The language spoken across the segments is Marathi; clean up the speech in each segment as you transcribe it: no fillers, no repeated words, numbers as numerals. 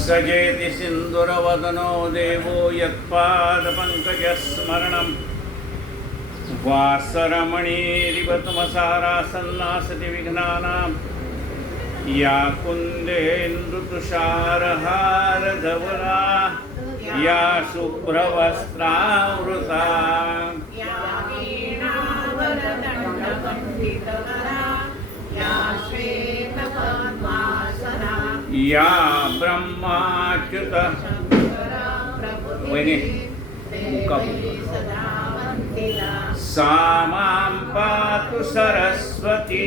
सजेति सिन्दूरवदनो देवो यत्पादपङ्कजस्मरणं वासरमणिरिवतमसारासन्नासति विघ्नानां या कुन्देन्दुतुषारहारधवला या शुभ्रवस्त्रावृता या ब्रह्माच्युत सा मां पातु सरस्वती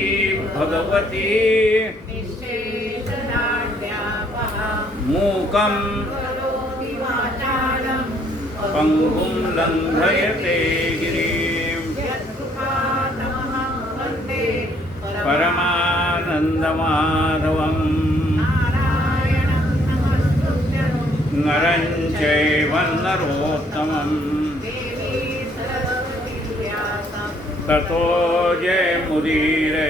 भगवती मूकं पङ्गुं लङ्घयते गिरिं परमानन्दमाधवम् नरं चैव नरोत्तमम् ततो जयमुदीरये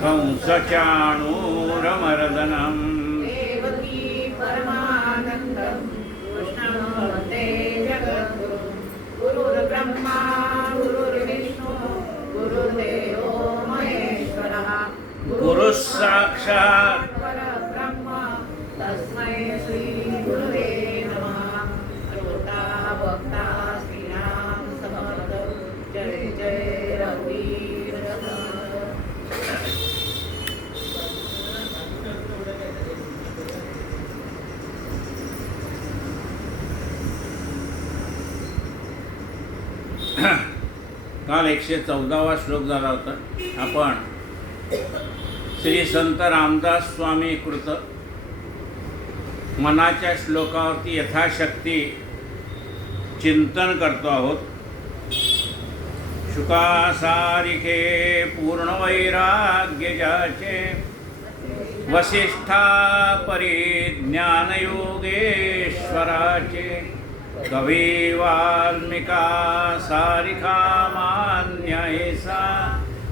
कंसचाणूरमर्दनम् गुरुर्ब्रह्मा गुरुर्विष्णु गुरुर्देवो महेश्वरः गुरुः साक्षात् परब्रह्म तस्मै श्री गुरुवे नमः। श्रोता भक्ता श्रीराम समर्थ जय जय रघुवीर समर्थ। काल 114वा श्लोक झाला होता। आपण श्री संत रामदास स्वामी कृत मनाच्या श्लोकावरती यथाशक्ती चिंतन करतो आहोत। शुकासारिखे पूर्णवैराग्य जाचे वसिष्ठा परिज्ञानयोगेश्वराचे कवी वाल्मिका सारिखा मान्यैसा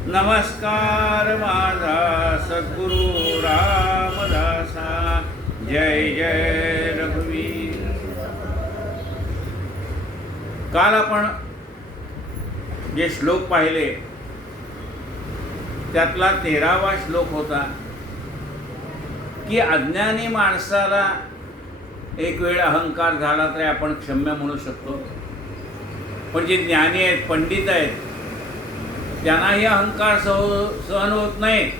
नमस्कार माझा सद्गुरु रामदासा जय जय रघुवीर। काल आपण जे श्लोक पाहिले त्यातला 13वा श्लोक होता की अज्ञानी माणसाला एक वेळ अहंकार झाला तरी आपण क्षम्य म्हणू शकतो, पण जे ज्ञानी आहेत पंडित आहेत त्यांनाही अहंकार सहन होत नाही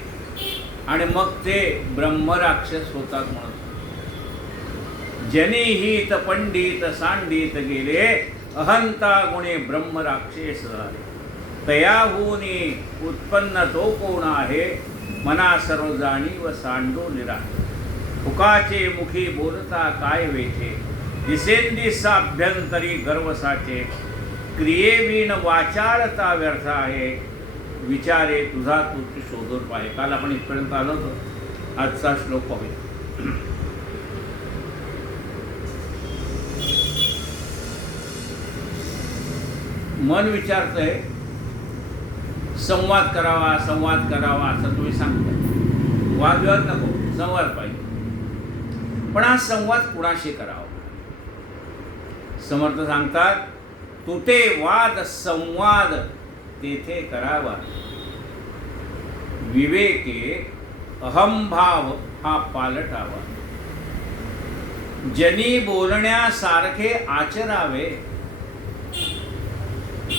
आणि मग ते ब्रह्मराक्षस होतात म्हणून जनी हित पंडित सांडित गेले अहंता गुणे ब्रह्मराक्षस झाले तयाहूनी उत्पन्न तो कोण आहे मना सर्व जाणी व सांडो निरा फुकाचे मुखी बोलता काय वेचे दिसेंदिसाभ्यंतरी गर्वसाचे क्रियेविण वाचाळता व्यर्थ आहे विचारे तुझा तूच शोधून पाहे। काल आपण इथपर्यंत आलो होतो। आजचा श्लोक पाहूया। मन विचारतंय संवाद करावा असं तुम्ही सांगता। वादविवाद नको, संवाद पाहिजे, पण हा संवाद कुणाशी करावा? समर्थ सांगतात तुटे वाद संवाद तेथे करावा विवेके अहंभाव हा पालटावा जनी बोलण्यासारखे आचरावे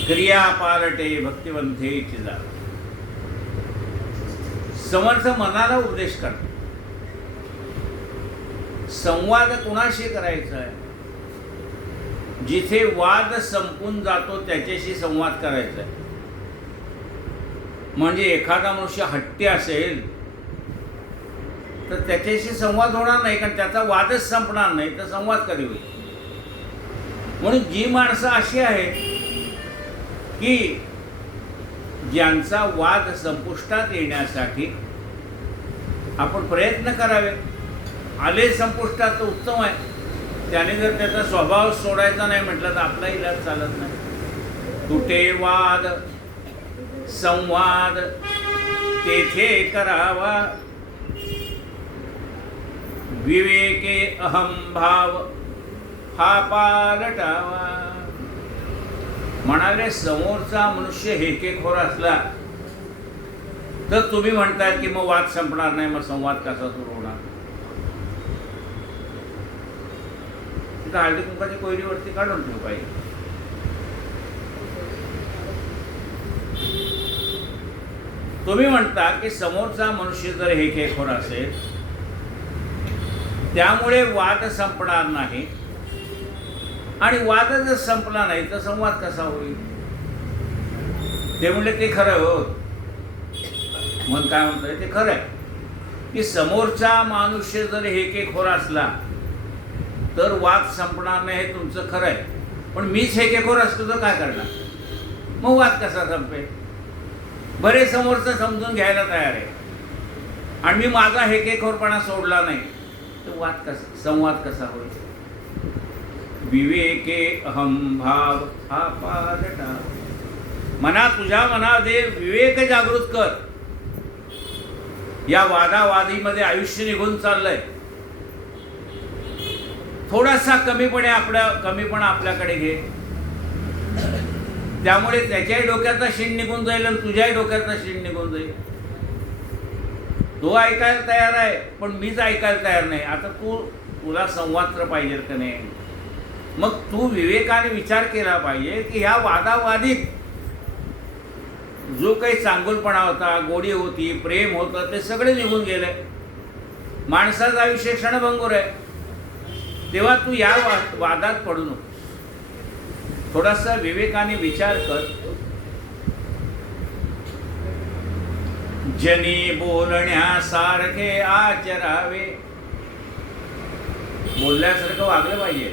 क्रिया पालटे भक्तिवंतेची जावे। समर्थ मनाला उपदेश करतात संवाद कुणाशी करायचा आहे? जिथे वाद संपून जातो त्याच्याशी संवाद करायचा आहे। म्हणजे एखादा मनुष्य हट्टी असेल तर त्याच्याशी संवाद होणार नाही, कारण त्याचा वादच संपणार नाही तर संवाद कधी होईल? म्हणून जी माणसं अशी आहेत की ज्यांचा वाद संपुष्टात येण्यासाठी आपण प्रयत्न करावे, आले संपुष्टात तर उत्तम आहे, त्याने जर त्याचा स्वभाव सोडायचा नाही म्हटलं तर आपला इलाज चालत नाही। तुटे वाद संवाद तेथे करावा, विवेके अहम भाव हा पालटावा. म्हणाले समोरचा मनुष्य हेकेखोर असला तर तुम्ही म्हणताय की मग वाद संपणार नाही, मग संवाद कसा सुरू होणार. तिथं हळदी कुंकाची कोयरीवरती काढून ठेवू पाहिजे. तुम्ही म्हणता की समोरचा मनुष्य जर हेकेखोर असेल त्यामुळे वाद संपणार नाही, आणि वाद जर संपला नाही तर संवाद कसा होईल. ते म्हणले ते खरं हो. मन काय म्हणतोय ते खरं आहे की समोरचा मनुष्य जर हेकेखोर असला तर वाद संपणार नाही, हे तुमचं खरं आहे. पण मीच हेकेखोर असतो तर काय करणार, मग वाद कसा संपेल. बरे समोरचं समजून घ्यायला तयार आहे आणि मी माझा हेकेखोरपणा सोडला नाही तर वाद कसा, संवाद कसा होईल. विवेके अहम भाव हा पालटा. मना तुझ्या मनामध्ये विवेक जागृत कर. या वादावादीमध्ये आयुष्य निघून चाललंय. थोडासा कमीपणा आपल्याकडे घे, त्यामुळे त्याच्याही डोक्याचा शिण निघून जाईल आणि तुझ्याही डोक्याचा शिण निघून जाईल. तो ऐकायला तयार आहे पण मीच ऐकायला तयार नाही. आता तुला संवाद तर पाहिजे का नाही. मग तू विवेकाने विचार केला पाहिजे की ह्या वादावादीत जो काही चांगुलपणा होता, गोडी होती, प्रेम होतं, ते सगळे निघून गेले. माणसाचं आयुष्य क्षणभंगूर आहे. तेव्हा तू या वादात पडू नको. थोडासा विवेकाने विचार कर. जनी बोलण्यासारखे आचरावे. बोलल्यासारखं वागलं पाहिजे.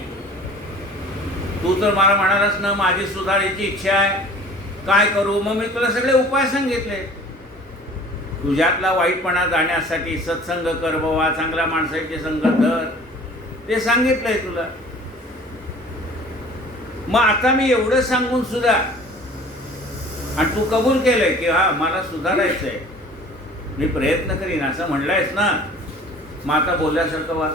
तू तर मला म्हणालास ना माझी सुधारायची इच्छा आहे, काय करू. मग मी तुला सगळे उपाय सांगितले. तुझ्यातला वाईटपणा जाण्यासाठी सत्संग कर बाबा, चांगल्या माणसाची संगत धर, ते सांगितलंय तुला. मग आता मी एवढं सांगून सुद्धा आणि तू कबूल केलंय की हा मला सुधारायचंय, मी प्रयत्न करीन असं म्हणलायस ना. मग आता बोलल्यासारखं वा.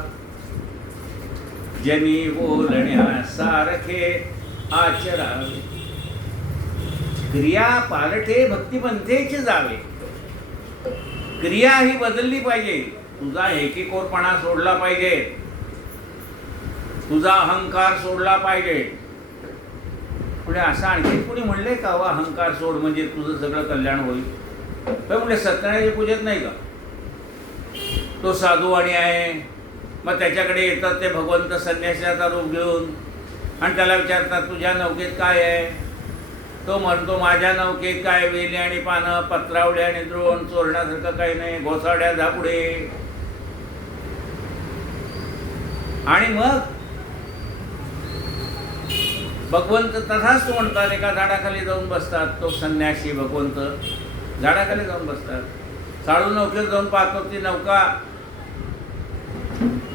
जनी बोलण्यासारखे आचरावे, क्रिया पालटे भक्तिपंथेचे जावे. क्रिया ही बदलली पाहिजे. तुझा हेकेखोरपणा सोडला पाहिजे, तुझा अहंकार सोडला पाहिजे. पुढे असं आणखी कुणी म्हणले का वा अहंकार सोड म्हणजे तुझं सगळं कल्याण होईल. तर म्हणजे सत्यनारायणाची पूजेत नाही का तो साधू आणि आहे, मग त्याच्याकडे येतात ते भगवंत संन्यासाचा रूप घेऊन आणि त्याला विचारतात तुझ्या नौकेत काय आहे. तो म्हणतो माझ्या नौकेत काय वेली आणि पानं, पत्रावळे आणि द्रोण, चोरण्यासारखं काही नाही, घोसाड्या झापुडे. आणि मग भगवंत तसाच तो म्हणतात. एका झाडाखाली जाऊन बसतात. तो संन्यासी भगवंत झाडाखाली जाऊन बसतात. साळू नौकेत जाऊन पाहतो ती नौका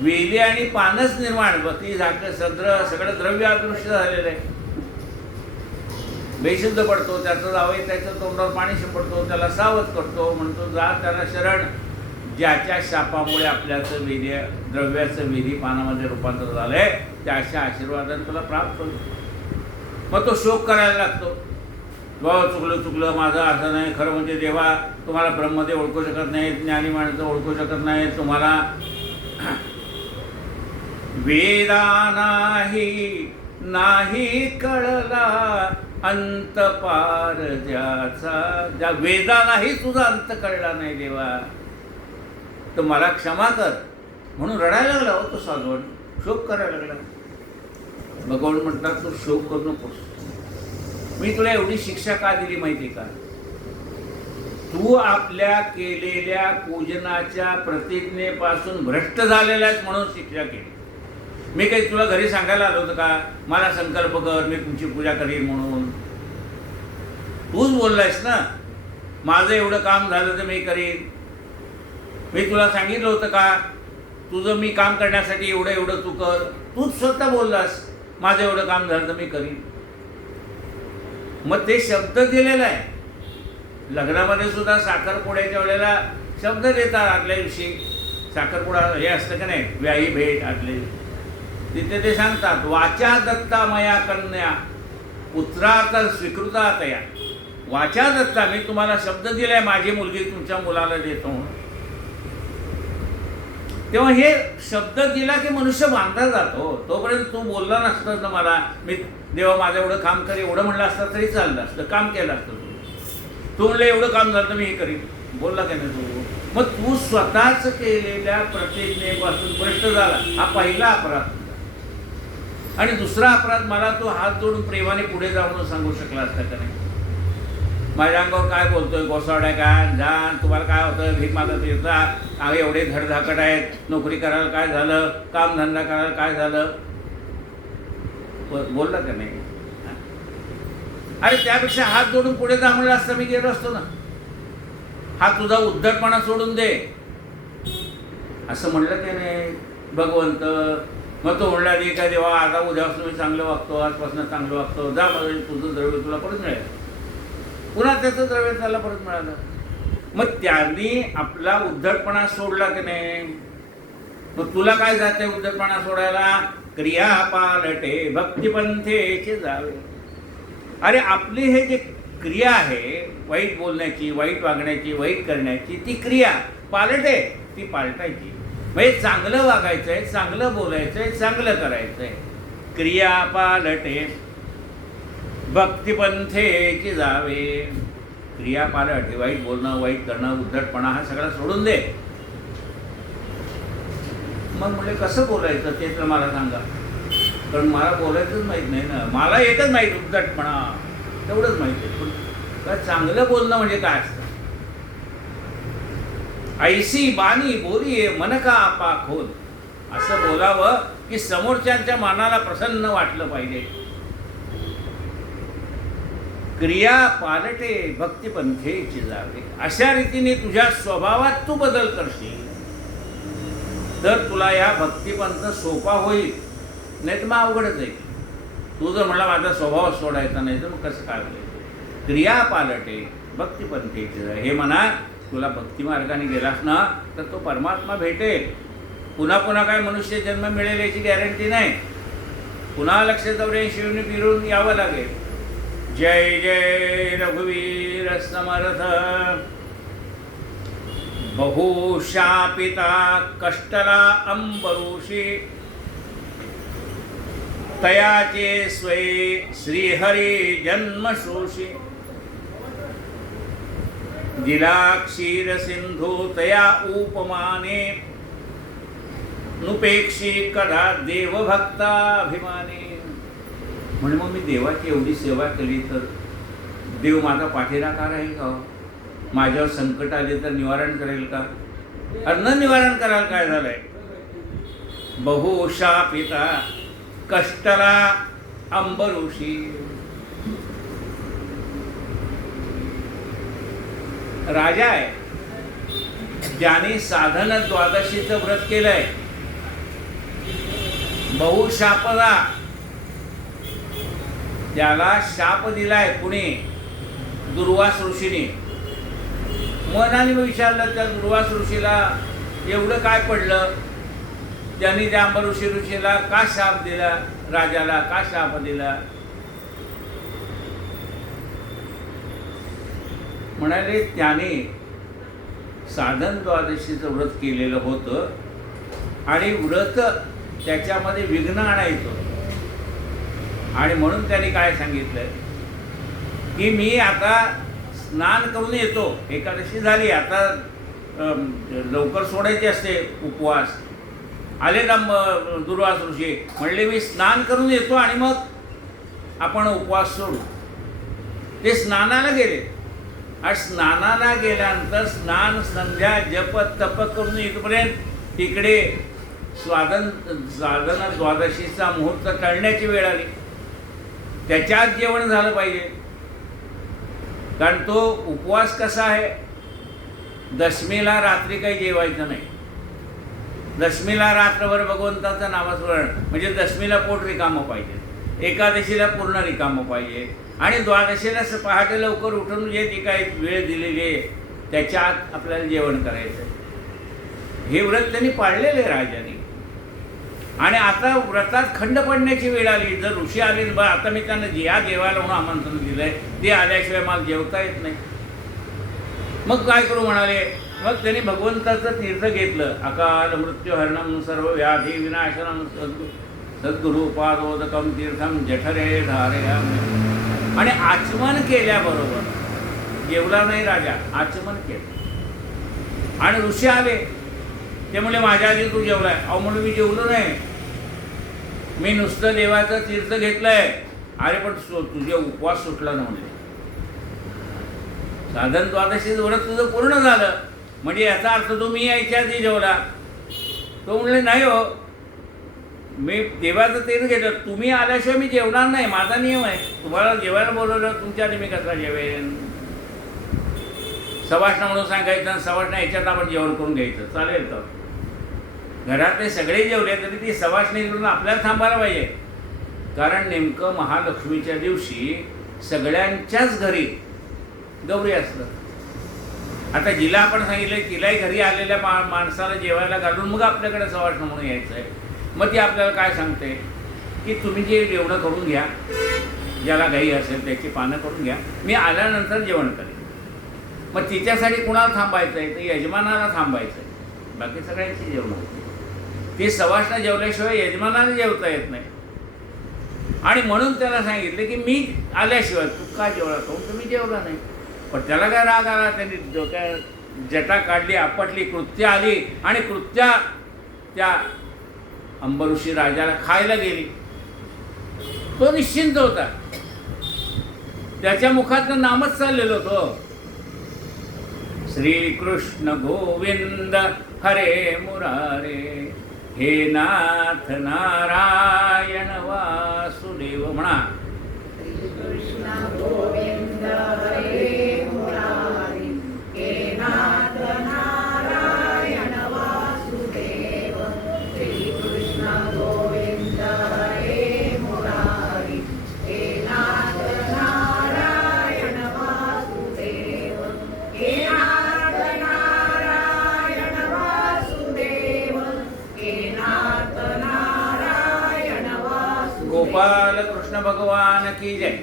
वेली आणि पानच निर्माण, ती झाकं सगळं द्रव्य अदृश्य झालेलं आहे. बेशुद्ध पडतो. त्याचं जावई त्याच्या तोंडावर पाणी शिंपडतो, त्याला सावध करतो, म्हणतो जा त्याला शरण. ज्याच्या शापामुळे आपल्याचं वेली द्रव्याचं वेली पानामध्ये रूपांतर झालंय त्या अशा आशीर्वादाने तुला प्राप्त होईल. मग तो शोक करायला लागतो. बाबा चुकलं माझं असं नाही. खरं म्हणजे देवा तुम्हाला ब्रह्मदेव ओळखू शकत नाही, ज्ञानी माणसं ओळखू शकत नाही, तुम्हाला वेदा नाही कळला अंत पार ज्याचा. ज्या वेदालाही तुझा अंत कळला नाही देवा, तर मला क्षमा कर. म्हणून रडायला लागला हो तो साधवण, शोक करायला लागला. भगवान म्हणतात तू शोक करू नकोस, मी तुला एवढी शिक्षा का दिली माहिती का. तू आपल्या केलेल्या पूजनाच्या प्रतिज्ञेपासून भ्रष्ट झालेला आहेस म्हणून शिक्षा केली. मी काही तुला घरी सांगायला आलो होतं का मला संकल्प कर मी तुमची पूजा करीन म्हणून. तूच बोललायस ना माझं एवढं काम झालं तर मी करीन. मी तुला सांगितलं होतं का तुझं मी काम करण्यासाठी एवढं तू कर. तूच स्वतः बोललास माझं एवढं काम झालं तर मी करीन. मग ते शब्द दिलेला आहे लग्नामध्ये सुद्धा साखरपुड्याच्या वेळेला शब्द देतात आदल्या दिवशी. साखरपुडा हे असतं का नाही, व्याही भेट आदले तिथे ते सांगतात, वाचा दत्ता मया कन्या पुत्रात स्वीकृता तया. वाचा दत्ता, मी तुम्हाला शब्द दिलाय माझी मुलगी तुमच्या मुलाला देतो. तेव्हा हे शब्द दिला की मनुष्य बांधला जातो. तोपर्यंत तू बोलला नसतं ना मला, मी देवा माझं एवढं काम कर एवढं म्हणलं असतं तरी चाललं असतं, काम केलं असतं. तू म्हणलं एवढं काम झालं तर मी हे करीन, बोलला का नाही तू. मग तू स्वतःच केलेल्या प्रतिज्ञेपासून भ्रष्ट झाला, हा पहिला अपराध. आणि दुसरा अपराध, मला तू हात जोडून प्रेमाने पुढे जाऊन सांगू शकला असता का नाही. माझ्या अंगावर काय बोलतोय, गोसावड्या काय जाण, तुम्हाला काय होतं, भीक मागत येतात, एवढे धडधाकट आहेत, नोकरी करायला काय झालं, कामधंदा करायला काय झालं, बोलला का नाही. अरे त्यापेक्षा हात जोडून पुढे जा म्हणलं असतं मी गेलो असतो ना. हा तुझा उद्धटपणा सोडून दे असं म्हणलं की नाही भगवंत. मग तो म्हणला दे का देवा, आता उद्यापासून मी चांगलं वागतो, आजपासून चांगलं वागतो, जा मग तुझं द्रव्य तुला परत मिळेल. पुन्हा त्याचं द्रव्य त्याला परत मिळालं. मग त्यांनी आपला उद्धटपणा सोडला की नाही. मग तुला काय जाते उद्धटपणा सोडायला, क्रिया पालटे भक्तिपंथेचे जावे. अरे आपली हे जे क्रिया आहे, वाईट बोलण्याची, वाईट वागण्याची, वाईट करण्याची, ती क्रिया पालटे, ती पालटायची. म्हणजे चांगलं वागायचं आहे, चांगलं बोलायचं आहे, चांगलं करायचं आहे. क्रिया पालटे भक्तिपंथेची जावे. क्रिया पालट, वाईट बोलणं, वाईट करणं, उद्धटपणा हा सगळा सोडून दे. मग म्हणजे कसं बोलायचं ते तर मला सांगा, कारण मला बोलायचंच माहीत नाही ना. मला एकच माहीत उद्धटपणा, तेवढंच माहिती आहे. पण काय चांगलं बोलणं म्हणजे काय असतं. ऐसी बाणी बोली मन का आपा खोल, असं बोलावं की समोरच्यांच्या मनाला प्रसन्न वाटलं पाहिजे. क्रिया पालटे भक्तिपंथेची जावे. अशा रीतीने तुझ्या स्वभावात तू बदल करशील तर तुला या भक्तिपंथ सोपा होईल. नाही तर मग अवघडच आहे. तू जर म्हणला माझा स्वभाव सोडायचा नाही तर मग कसं काय होईल. क्रिया पालटे भक्तिपंथेची जावे. हे म्हणा, तुला भक्तिमार्गाने गेलास ना तर तो परमात्मा भेटेल. पुन्हा पुन्हा काय मनुष्य जन्म मिळेल याची गॅरंटी नाही. पुन्हा लक्ष जाऊन शिवनी फिरून यावं लागेल. जय जय रघुवीर समर्थ. बहुशापिता कष्टला अंबरुषी, तयाचे स्वये श्रीहरी जन्मशोषी. दिला क्षीर सिंधू तया उपमाने, नुपेक्षी कदा देवभक्ताभिमाने. म्हणजे मग मी देवाची एवढी सेवा केली तर देव माझा पाठीराखा राहील का. माझ्यावर संकट आले तर निवारण करेल का. अन्न निवारण करायला काय झालंय. बहुशापिता कष्टला अंबरुषी. राजा आहे, ज्याने साधन द्वादशीचं व्रत केलंय. बहुशापला, त्याला शाप दिलाय कुणी, दुर्वास ऋषीने. मनाने विचारलं त्या दुर्वास ऋषीला एवढं काय पडलं, त्यांनी त्या अंबऋषी ऋषीला का शाप दिला, राजाला का शाप दिला. म्हणाले त्याने साधन द्वादशीचं व्रत केलेलं होतं आणि व्रत त्याच्यामध्ये विघ्न आणायचं. आणि म्हणून त्याने काय सांगितलं की मी आता स्नान करून येतो. एकादशी झाली, आता लवकर सोडायची असते उपवास. आले ना दुर्वास ऋषी, म्हणले मी स्नान करून येतो आणि मग आपण उपवास सोडू. ते स्नानाला गेले आणि स्नानाला गेल्यानंतर स्नान संध्या जप तप करून येतपर्यंत तिकडे साधन द्वादशीचा मुहूर्त टळण्याची वेळ आली. त्याच्यात जेवण झालं पाहिजे, कारण तो उपवास कसा आहे, दशमीला रात्री काही जेवायचं नाही. दशमीला रात्रभर भगवंताचं नामस्मरण, म्हणजे दशमीला पोट रिकामं पाहिजे, एकादशीला पूर्ण रिकामं पाहिजे, आणि द्वादशीला पहाटे लवकर उठून जे ती काही वेळ दिलेली आहे त्याच्या आत आपल्याला जेवण करायचं आहे. हे व्रत त्यांनी पाळलेले राजाने. आणि आता व्रतात खंड पडण्याची वेळ आली. जर ऋषी आले बा आता मी त्यांना या देवाला म्हणून आमंत्रण दिलं आहे, ते आल्याशिवाय मला जेवता येत नाही, मग काय करू म्हणाले. मग त्यांनी भगवंताचं तीर्थ घेतलं. अकाल मृत्युहरणम सर्व व्याधी विनाशनम सद्गुरु पादोदकम तीर्थम जठरे धारयामि. आणि आचमन केल्याबरोबर जेवला नाही राजा, आचमन केलं. आणि ऋषी आले, ते म्हणले माझ्या आधी तू जेवलाय. अहो म्हणून मी जेवलो नाही, मी नुसतं देवाचं तीर्थ घेतलंय. अरे पण तुझे उपवास सुटला ना म्हणले. साधन द्वादशी व्रत तुझं पूर्ण झालं म्हणजे याचा अर्थ तो मी यायच्या आधी जेवला. तो म्हणले नाही हो, मी देवाचं तीर्थ घेतलं, तुम्ही आल्याशिवाय मी जेवणार नाही, माझा नियम आहे. तुम्हाला जेवायला बोलवलं तुमच्या आधी मी कसा जेवेन. सवाष्ण म्हणून सांगायचं आणि सवाष्ण याच्यात आपण जेवण करून घ्यायचं चालेल. तर घरातले सगळे जेवले तरी ती सवाष्णी करून आपल्याला थांबायला पाहिजे. कारण नेमकं महालक्ष्मीच्या दिवशी सगळ्यांच्याच घरी गौरी असतं. आता जिला आपण सांगितलं तिलाही घरी आलेल्या माणसाला जेवायला घालून मग आपल्याकडे सवाष्ण म्हणून यायचं आहे. मग ती आपल्याला काय सांगते की तुम्ही जे जेवणं करून घ्या, ज्याला घाई असेल त्याची पानं करून घ्या, मी आल्यानंतर जेवण करेन. मग तिच्यासाठी कुणाला थांबायचं आहे तर यजमानाला थांबायचं आहे, बाकी सगळ्यांची जेवण होते. ती सवाष्ण जेवल्याशिवाय यजमानाला जेवता येत नाही. आणि म्हणून त्याला सांगितलं की मी आल्याशिवाय तू का जेवला, तो तुम्ही जेवला नाही. पण त्याला काय राग आला, त्यांनी डोक्यात जटा काढली, आपटली, कृत्या आली आणि कृत्या त्या अंबऋषी राजाला खायला गेली. तो निश्चिंत होता, त्याच्या मुखातनं नामच चाललेलं होतं, श्रीकृष्ण गोविंद हरे मुरारे हे नाथ नारायण वासुदेव. म्हणा कृष्ण गोविंद हरे मुरारी हे नाथ नारायण वासुदेव. श्री कृष्ण गोविंद हरे मुरारी हे नाथ नारायण वासुदेव. हे नाथ नारायण वासुदेव. हे नाथ नारायण वासुदेव. गोपाल कृष्ण भगवान की जय.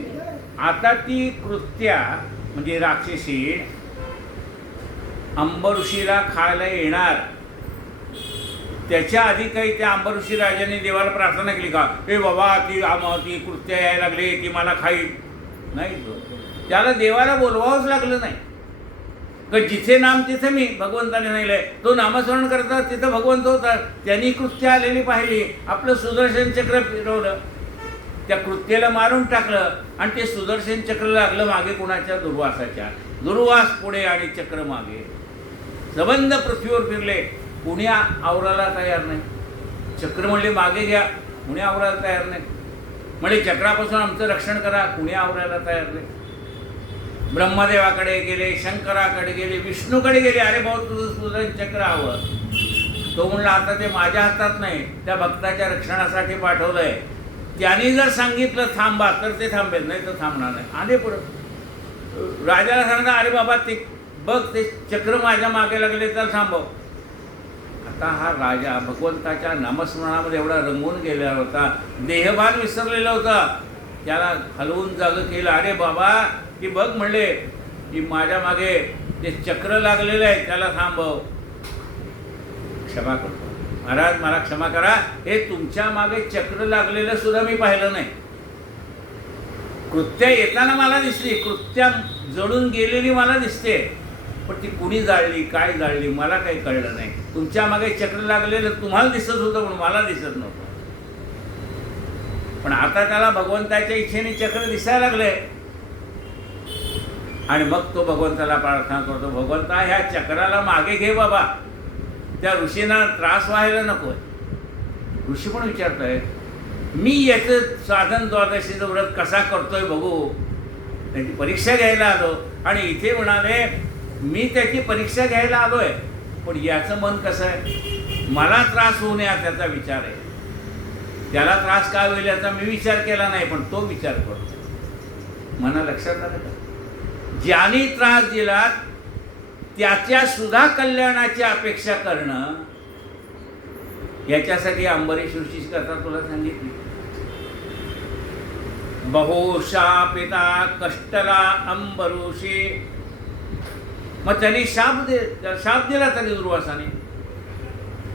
आता ती कृत्या म्हणजे राक्षसी अंबऋषीला खायला येणार त्याच्या आधी काही त्या अंबऋषी राजाने देवाला प्रार्थना केली का, ए बाबा ती कृत्या यायला लागली, ती मला खाईल नाही. त्याला देवाला बोलवावंच लागलं नाही. का जिथे नाम तिथे मी, भगवंताने सांगितलंय. तो नामस्मरण करतात तिथं भगवंत होतात. त्यांनी कृत्या आलेली पाहिली, आपलं सुदर्शन चक्र फिरवलं, त्या कृत्येला मारून टाकलं आणि ते सुदर्शन चक्र लागलं मागे कुणाच्या, दुर्वासाच्या. दुर्वास पुढे आणि चक्र मागे, सबंध पृथ्वीवर फिरले. कुणी आवरायला तयार नाही. चक्र म्हणले मागे घ्या, कुणी आवरायला तयार नाही. म्हणजे चक्रापासून आमचं रक्षण करा, कुणी आवरायला तयार नाही. ब्रह्मदेवाकडे गेले, शंकराकडे गेले, विष्णूकडे गेले, अरे भाऊ तुझं सुदर्शन चक्र हवं. तो म्हणला आता ते माझ्या हातात नाही, त्या भक्ताच्या रक्षणासाठी पाठवलंय. त्यांनी जर सांगितलं थांबा तर ते थांबेल, नाही तर थांबणार नाही. आले पुढं राजाला सांगता, अरे बाबा ते बघ ते चक्र माझ्या मागे लागले तर थांबव. आता हा राजा भगवंताच्या नामस्मरणामध्ये एवढा रंगून गेलेला होता, देहभान विसरलेला होता. त्याला हलवून जागं केलं. अरे बाबा की बघ म्हणले की माझ्या मागे ते चक्र लागलेलं आहे, त्याला थांबव. क्षमा करतो महाराज, मला क्षमा करा, हे तुमच्या मागे चक्र लागलेलं सुद्धा मी पाहिलं नाही. कृत्या येताना मला दिसली, कृत्या जळून गेलेली मला दिसते, पण ती कुणी जाळली काय जाळली मला काही कळलं नाही. तुमच्या मागे चक्र लागलेलं तुम्हाला दिसत होतं पण मला दिसत नव्हतं. पण आता त्याला भगवंताच्या इच्छेने चक्र दिसायला लागले आणि मग तो भगवंताला प्रार्थना करतो, भगवंता ह्या चक्राला मागे घे बाबा, त्या ऋषींना त्रास व्हायला नको. ऋषी पण विचारतोय मी याचं साधन द्वादशीचं व्रत कसा करतोय बघू. त्याची परीक्षा घ्यायला आलो आणि इथे म्हणाले मी त्याची परीक्षा घ्यायला आलोय, पण याचं मन कसं आहे, मला त्रास होऊ नये त्याचा विचार आहे. त्याला त्रास का होईल याचा मी विचार केला नाही, पण तो विचार करतो. मना लक्षात आलं का? ज्याने त्रास दिला त्याच्या सुद्धा कल्याणाची अपेक्षा करणं, याच्यासाठी अंबरीश ऋषी कथा तुला सांगितली. बहुशापिता कष्टला अंबरुषी. मग त्याने शाप दिला तरी दुर्वासाने,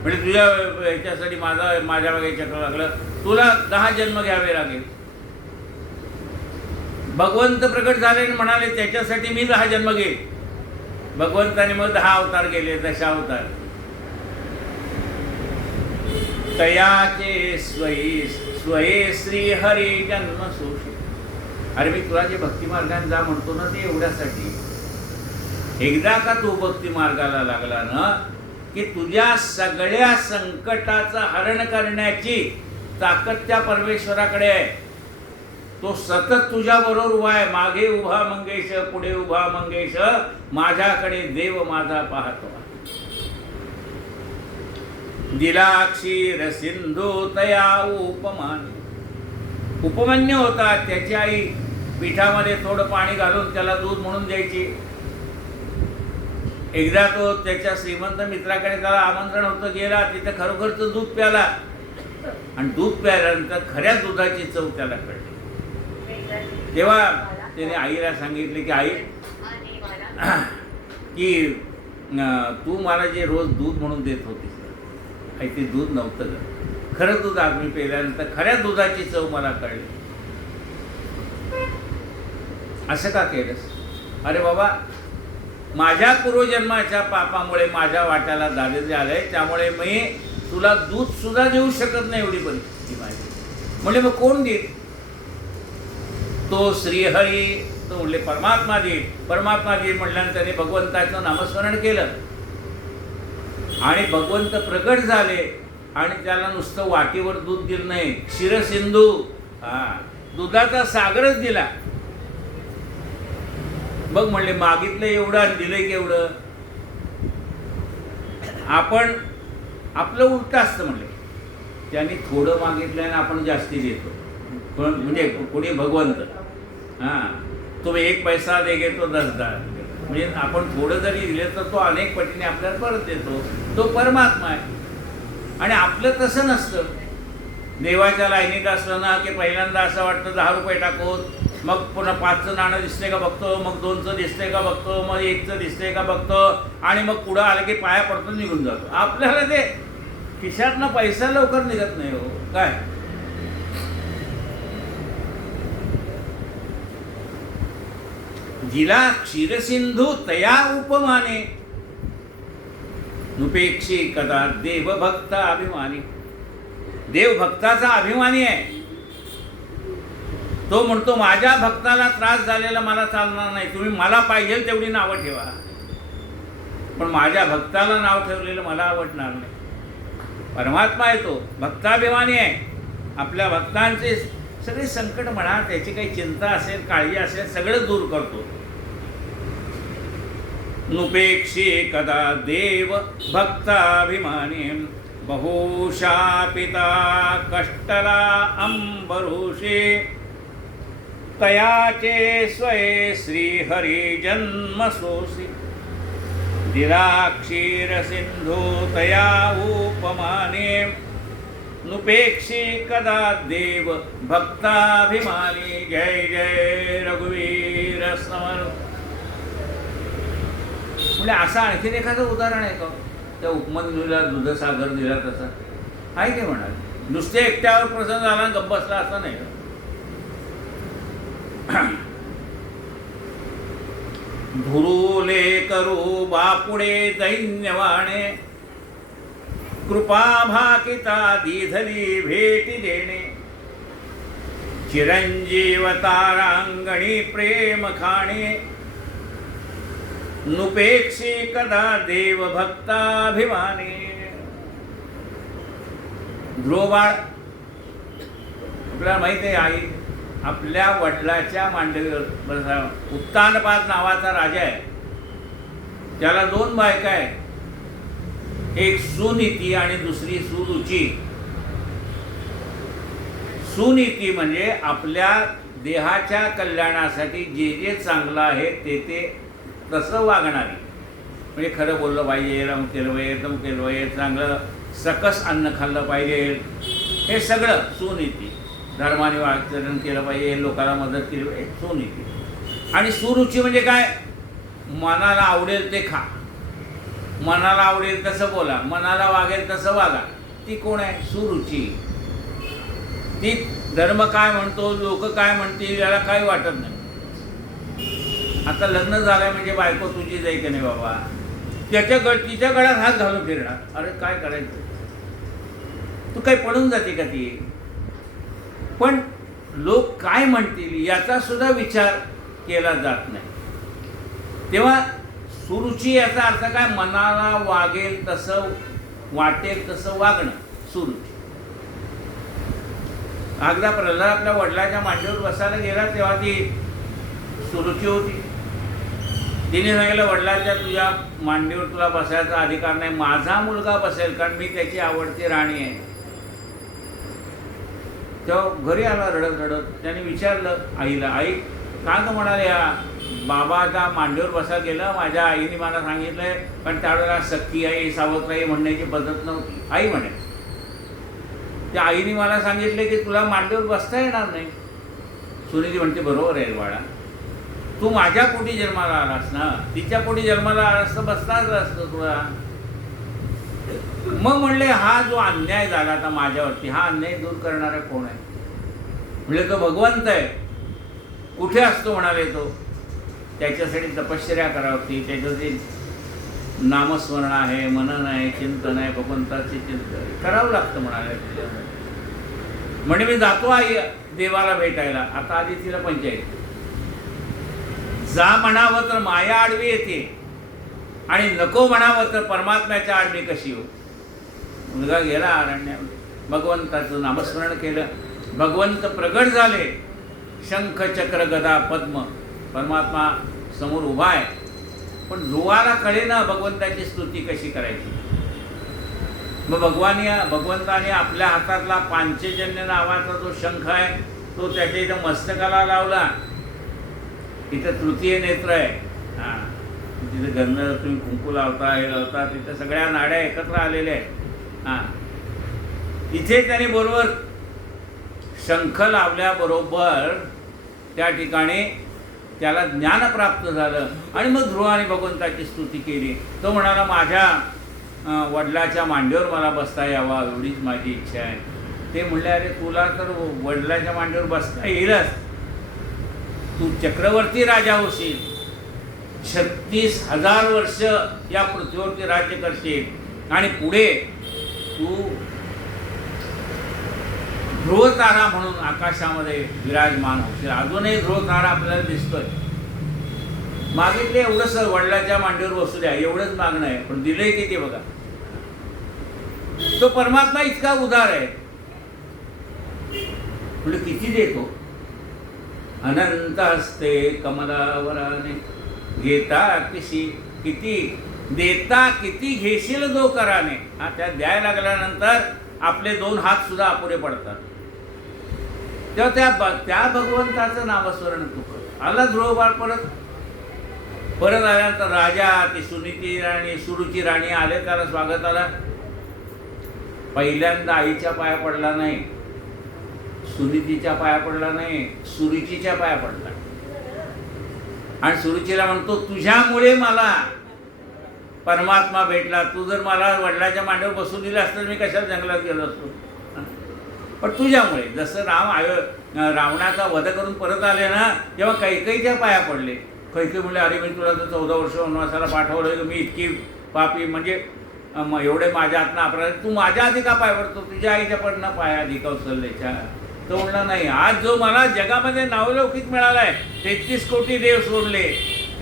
म्हणजे तुझ्या ह्याच्यासाठी माझ्या मागे चक्र लागलं, तुला 10 जन्म घ्यावे लागेल. भगवंत प्रकट झाले आणि म्हणाले त्याच्यासाठी मी 10 जन्म घेईन. भगवंताने मग 10 अवतार गेले, दशावतार. तयाचे स्वये श्री हरी जन्म सोशी. अरे मी तुला जे भक्ती मार्गाने जा म्हणतो ना, ते एवढ्यासाठी. एकदा का तू भक्ती मार्गाला लागला ना, की तुझ्या सगळ्या संकटाचं हरण करण्याची ताकद त्या परमेश्वराकडे आहे. तो सतत तुझ्या बरोबर उभा आहे. मागे उभा मंगेश, पुढे उभा मंगेश, माझ्याकडे देव माझा पाहतो. दिला क्षीर सिंधू तया उपमानी. उपमन्यू होता, त्याची आई पिठामध्ये थोडं पाणी घालून त्याला दूध म्हणून द्यायची. एकदा तो त्याच्या श्रीमंत मित्राकडे त्याला आमंत्रण होतं, गेला. तिथं खरोखरचं दूध प्याला आणि दूध प्यायल्यानंतर खऱ्या दुधाची चव त्याला कळली. तेव्हा त्याने आईला सांगितले की आई, की तू मला जे रोज दूध म्हणून देत होतीस, आई ते दूध नव्हतं ग. खरं दूध आज मी प्यायल्यानंतर खऱ्या दुधाची चव मला कळली. असं का केलंस? अरे बाबा, माझ्या पूर्वजन्माच्या पापामुळे माझ्या वाट्याला दारिद्र्य आलंय, त्यामुळे मी तुला दूध सुद्धा देऊ शकत नाही, एवढी परिस्थिती माझी. म्हणजे मग कोण देईल? तो श्रीहरी, तो म्हणले परमात्मा देईल. परमात्मा देईल म्हटल्यानंतर त्याने भगवंताचं नामस्मरण केलं आणि भगवंत प्रकट झाले आणि त्याला नुसतं वाटीवर दूध दिलं नाही, क्षीरसिंधू, दुधाचा सागरच दिला. बघ म्हणले, मागितलं एवढं आणि दिलंय केवढं. आपण आपलं उलट असतं म्हणले, त्यांनी थोडं मागितलं आणि आपण जास्ती देतो. पण म्हणजे कोणी भगवंत, तुम्ही 1 पैसा देगे तो 10 दार. म्हणजे आपण थोडं जरी दिलं तर तो अनेक पटीने आपल्याला परत देतो. तो परमात्मा आहे. आणि आपलं तसं नसतं. देवाच्या लाईनीत असलं ना, की पहिल्यांदा असं वाटतं 10 रुपये टाकू, मग पुन्हा 5चं नाणं दिसतंय का बघतो, मग 2चं दिसतंय का बघतो, मग 1चं दिसतंय का बघतो, आणि मग पुढं आलं की पाया पडतो, निघून जातो. आपल्याला ते खिशातनं पैसा लवकर निघत नाही हो. काय जिला क्षीरसिंधू तया उपमाने, नुपेक्षी कदा देव भक्त अभिमानी. देव भक्ताचा अभिमानी आहे. तो म्हणतो माझ्या भक्ताला त्रास झालेला मला चालणार नाही. तुम्ही मला पाहिजे तेवढी नावं ठेवा, पण माझ्या भक्ताला नाव ठेवलेलं मला आवडणार नाही. परमात्मा आहे तो, भक्ताभिमानी आहे. आपल्या भक्तांचे सगळे संकट म्हणा, त्याची काही चिंता असेल, काळजी असेल, सगळं दूर करतो. नुपेक्षी कदा देव भक्ताभिमानी. बहुशापिता कष्टला अंबरुषे. तयाचे स्वये श्रीहरी जन्म सोसी. दिला क्षीर सिंधू तया उपमाने. नुपेक्षी कदा देव भक्ताभिमानी. जय जय रघुवीर समर्थ. म्हणजे असं आणखीन एखादं उदाहरण आहे का त्या उपमन्यूला दूधसागर दिला तसा? आहे ते म्हणाल. नुसते एकट्यावर प्रसन्न झाला गप्प बसला असं नाही. धुरुले करू बापुडे दैन्यवाणे. कृपा भाकिता दिधली भेटी देणे. चिरंजीव तारांगणी प्रेम खाणे. नुपेक्षी कदा देव भक्ताभिमानी. ध्रुवबाळ आपल्याला माहिती आहे, आई आपल्या वडिलाच्या मांडीवर उत्तानपाद नावाचा राजा आहे. त्याला 2 बायका आहेत, एक सुनीती आणि दुसरी सुरुची. सुनीती म्हणजे आपल्या देहाच्या कल्याणासाठी जे जे चांगलं आहे ते तसं वागणारी, म्हणजे खरं बोललं पाहिजे, रम केलं पाहिजे, एकदम केलं पाहिजे, चांगलं सकस अन्न खाल्लं पाहिजे, हे सगळं सुनीती, धर्माने आचरण केलं पाहिजे, लोकांना मदत केली पाहिजे, सुनीती. आणि सुरुची म्हणजे काय? मनाला आवडेल ते खा, मनाला आवडेल तसं बोला, मनाला वागेल तसं वागा. ती कोण आहे? सुरुची. ती धर्म काय म्हणतो, लोक काय म्हणतील याला काही वाटत नाही. आता लग्न झालंय म्हणजे बायको तुझी जाई की नाही बाबा, तिच्या गळ्यात हात घालून फिरणार. अरे काय करायचं, तू काही पडून जाते का ती? पण लोक काय म्हणतील याचा सुद्धा विचार केला जात नाही. तेव्हा सुरुची याचा अर्थ काय? मनाला वागेल तसं, वाटेल तसं वागणं, सुरुची. एकदा प्रल्हाद आपल्या वडिलांच्या मांडीवर बसायला गेला तेव्हा ती सुरुची होती. तिने सांगितलं, वडिलांच्या तुझ्या मांडीवर तुला बसायचा अधिकार नाही, माझा मुलगा बसेल, कारण मी त्याची आवडती राणी आहे. तेव्हा घरी आला रडत रडत. त्याने विचारलं आईला, आई का ग म्हणाले, बाबाच्या मांडीवर बसायला गेलं, माझ्या आईने मला सांगितलंय, पण त्यावेळेला सख्खी आई सावत्राई म्हणण्याची पद्धत नव्हती. आई म्हणे, त्या आईने मला सांगितले की तुला मांडीवर बसता येणार नाही. सुनीती म्हणते, बरोबर आहे बाळा, तू माझ्या पोटी जन्माला आलास ना, तिच्या पोटी जन्माला आलास तर बसताच असतं तुला. मग म्हणले, हा जो अन्याय झाला आता माझ्यावरती, हा अन्याय दूर करणारा कोण आहे? म्हणजे तो भगवंत आहे. कुठे असतो म्हणाले तो? त्याच्यासाठी तपश्चर्या करावी, त्याच्यासाठी नामस्मरण आहे, मनन आहे, चिंतन आहे, भगवंताचे चिंतन करावं लागतं म्हणाले. म्हणजे मी जातो आई देवाला भेटायला. आता आधी तिला पंचायत, जा म्हणावं तर माया आडवी येते आणि नको म्हणावं तर परमात्म्याच्या आडवी कशी हो. मुलगा गेला अरण्यामध्ये, भगवंताचं नामस्मरण केलं, भगवंत प्रगट झाले, शंख चक्र गदा पद्म, परमात्मा समोर उभा आहे. पण जोवाला कळेना भगवंताची स्तुती कशी करायची. मग भगवंताने आपल्या हातातला पांचजन्य नावाचा जो शंख आहे तो त्याच्या इथं मस्तकाला लावला. इथं तृतीय नेत्र आहे, हां, तिथे गंध तुम्ही कुंकू लावता, हे लावता, तिथं सगळ्या नाड्या एकत्र आलेल्या आहेत. हां, इथे त्याने बरोबर शंख लावल्याबरोबर त्या ठिकाणी त्याला ज्ञान प्राप्त झालं. आणि मग ध्रुवाने भगवंताची स्तुती केली. तो म्हणाला, माझ्या वडिलाच्या मांडीवर मला बसता यावा एवढीच माझी इच्छा आहे. ते म्हणले, अरे तुला तर वडिलाच्या मांडीवर बसता येईलच, तू चक्रवर्ती राजा होशील, 36,000 वर्ष या पृथ्वीवरती राज्य करशील आणि पुढे तू ध्रुवतारा म्हणून आकाशामध्ये विराजमान होशील. अजूनही ध्रुवतारा आपल्याला दिसतोय. मागितले एवढंच, वडिलाच्या मांडीवर बसू द्या एवढंच मागणं आहे, पण दिलंय किती बघा. तो परमात्मा इतका उदार आहे. म्हणजे किती देतो, अनंत हस्ते कमलावराने, घेता किती देता किती घेशील जो कराने. हा, त्या द्यायला लागल्यानंतर आपले 2 हात सुद्धा अपुरे पडतात. तेव्हा त्या भगवंताचं नामस्मरण तू कर. आला ध्रुव बाळ परत आल्यानंतर राजा, ती सुनीती राणी, सुरुची राणी आले, त्याला स्वागत आला. पहिल्यांदा आईच्या पाया पडला नाही, सुनीतीच्या पाया पडला नाही, सुरुचीच्या पाया पडला. आणि सुरुचीला म्हणतो, तुझ्यामुळे मला परमात्मा भेटला. तू जर मला वडिलाच्या मांडीवर बसू दिलं असतं मी कशाला जंगलात गेलो असतो. पण तुझ्यामुळे, जसं रावणाचा वध करून परत आले ना, तेव्हा कैकेयीच्या पाया पडले. कैकेयी म्हणले, अरे मी तुला तर 14 वर्ष वनवासाला पाठवलं, मी इतकी पापी, म्हणजे एवढे माझ्या हातनं अपराध, तू माझ्या आधी का पाय पडतो, तुझ्या आईच्या पडणं पाय आधी कौशल्याच्या. तो म्हणला, नाही, आज जो मला जगामध्ये नावलौकिक मिळालाय, 33 कोटी देव सोडले,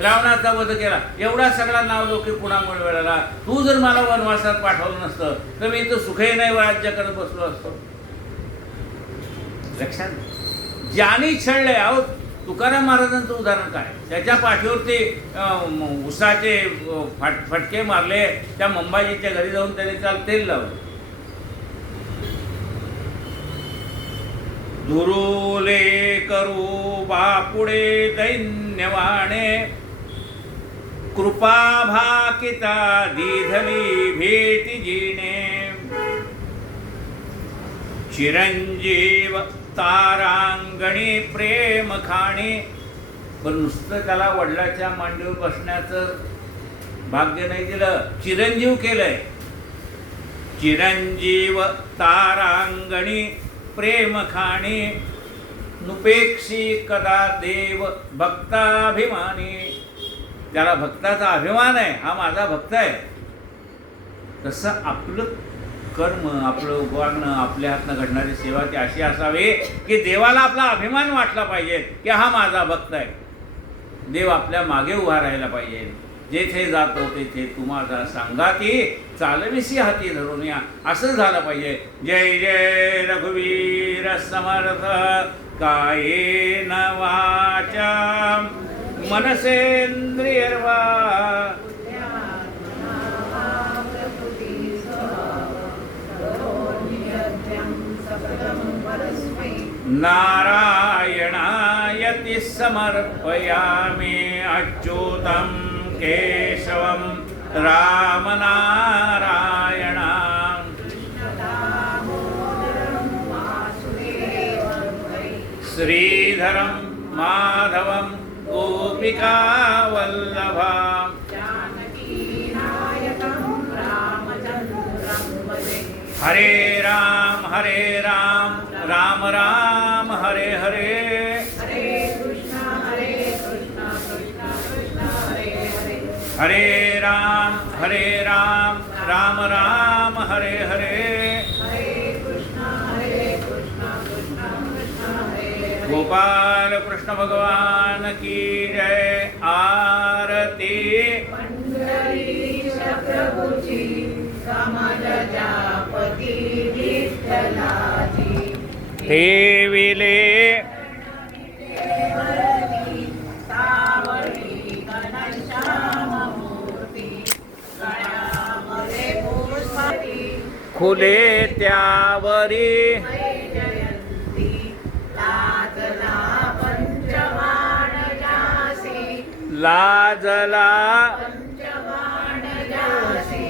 रावणाचा वध केला, एवढा सगळा नावलौकिक कुणामुळे मिळाला. तू जर मला वनवासात पाठवलं नसतं तर मी इथं सुखही नाही राज्य करत बसलो असतो. लक्षात, ज्याने छळले. अहो, तुकाराम महाराजांचं उदाहरण काय, त्याच्या पाठीवरती उसाचे फटके मारले, त्या मंबाजीच्या घरी जाऊन त्याने त्याला तेल लावलं. दुरुले करू बापुडे दैन्यवाणे कृपा भाकिता दिधली भेटी जिणे चिरंजीव तारांगणी प्रेम खाणे. पण नुसतं त्याला वडिलाच्या मांडीवर बसण्याचं भाग्य नाही दिलं, चिरंजीव केलंय. चिरंजीव तारांगणी प्रेम खाणी नुपेक्षी कदा देव भक्ताभिमानी. त्याला भक्ताचा अभिमान आहे, हा माझा भक्त आहे. तसं आपलं कर्म, आपलं वागणं, आपल्या हातनं घडणारी सेवा ती अशी असावी की देवाला आपला अभिमान वाटला पाहिजे की हा माझा भक्त आहे. देव आपल्या मागे उभा राहायला पाहिजे. जेथे जातो तेथे तू माझा सांगाती चालविसी हाती धरून या, असं झालं पाहिजे. जय जय रघुवीर समर्थ. कायेन वाचा मनसेंद्रियर्वा नारायणायति समर्पयामि अच्युतं केशवं रामनारायणं. श्रीधरं माधवं गोपिकावल्लभं. हरे राम राम राम हरे हरे. हरे कृष्णा कृष्णा कृष्णा हरे हरे. हरे राम राम राम हरे हरे. हरे कृष्णा कृष्णा कृष्णा हरे हरे. गोपाल कृष्ण भगवान की जय. आरती. पंढरीश प्रभुची कमल जापती विठ्ठलाची. ठेविले सावळी घनश्याम मूर्ती. गळ्यामध्ये पुष्पती खुले त्यावरी. जयंती लाजला पंचबाण जासी. लाजला पंचबाण जासी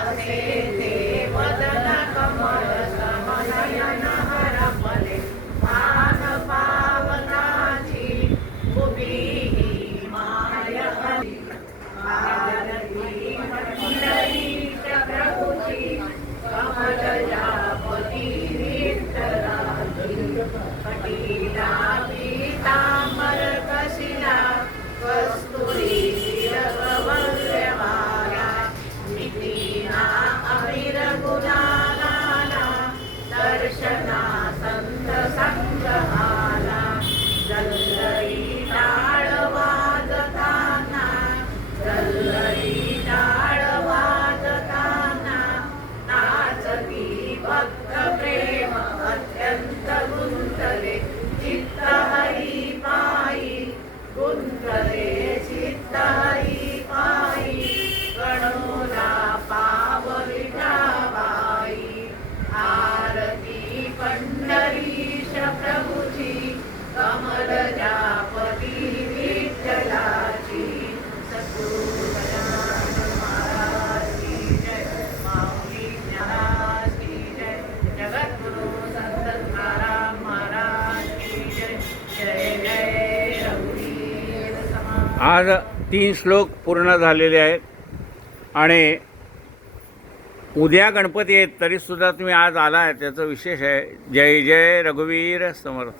असे ते वदन कमळ समनयन हरपले. मान पावनाची उभी ही माय हरी. आरती पंढरीश प्रभुची कमल जापती विठ्ठलाची. कटीला पीतांबर कशिला कस्तुरी शिरकवल्यवाला. नितीना अमीर गुणाला दर्शना संत संग्रहाला. जल्लरी टाळ वाजताना जल्लरी टाळ वाजताना नाचती भक्त प्रेम अत्यंत गुंतले. चित्त हरी पायी गुंतले चित्त हरी पायी. गणोला पाव विठाबाई. आरती पंढरीश प्रभुची कमल जापती विठ्ठलाची. सद्गुरु गजानन महाराज की जय. माऊली ज्ञानराज की जय. जगद्गुरु संत तुकाराम महाराज की जय. जय जय रघुवीर समर्थ. आज 3 श्लोक पूर्ण झालेले आहेत आणि उद्या गणपती आहेत तरीसुद्धा तुम्ही आज आला आहे त्याचं विशेष आहे. जय जय रघुवीर समर्थ.